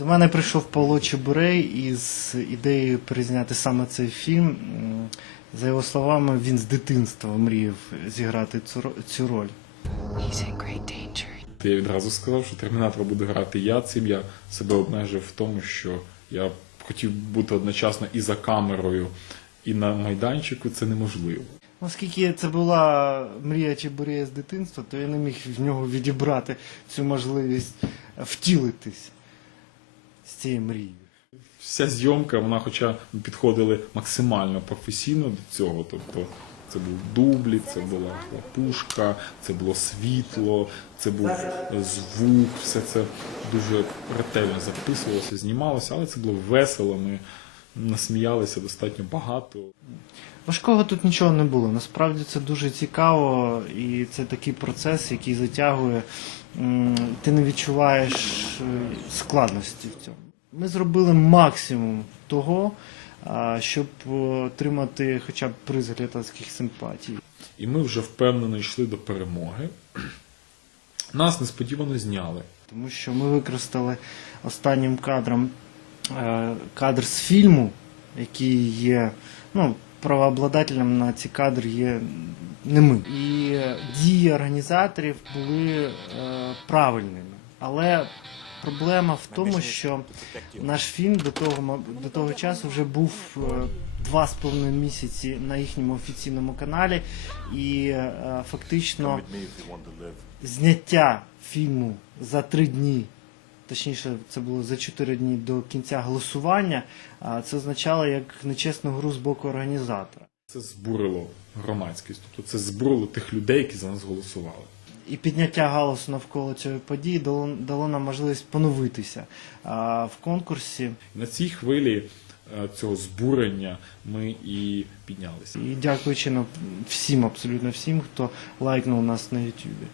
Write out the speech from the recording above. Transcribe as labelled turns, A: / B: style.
A: До мене прийшов Павло Чебурей із ідеєю перезняти саме цей фільм. За його словами, він з дитинства мріяв зіграти цю, цю роль.
B: He's in great danger.
C: Я відразу сказав, що термінатора буду грати я. Цим я себе обмежив в тому, що я хотів бути одночасно і за камерою, і на майданчику. Це неможливо.
A: Оскільки це була мрія Чебурея з дитинства, то я не міг в нього відібрати цю можливість втілитись з цією мрією.
C: Вся зйомка, вона, хоча ми підходили максимально професійно до цього. Тобто це був дублі, це була пушка, це було світло, це був звук, все це дуже ретельно записувалося, знімалося, але це було весело. Ми насміялися достатньо багато.
A: Важкого тут нічого не було. Насправді це дуже цікаво, і це такий процес, який затягує. Ти не відчуваєш е, складності в цьому. Ми зробили максимум того, щоб отримати хоча б приз глядацьких симпатій.
C: І ми вже впевнено йшли до перемоги. Нас несподівано зняли.
A: Тому що ми використали останнім кадром е, кадр з фільму, який є, ну, правообладателем на ці кадри є не ми. І дії організаторів були е, правильними. Але проблема в тому, що наш фільм до того, до того часу вже був е, два з половиною місяці на їхньому офіційному каналі, і е, фактично зняття фільму за три дні, точніше, це було за чотири дні до кінця голосування, а це означало як нечесну гру з боку організатора.
C: Це збурило громадськість, тобто це збурило тих людей, які за нас голосували.
A: І підняття галасу навколо цієї події дало, дало нам можливість поновитися а, в конкурсі.
C: На цій хвилі е, цього збурення ми і піднялися.
A: І дякуючи нам всім, абсолютно всім, хто лайкнув нас на Ютубі.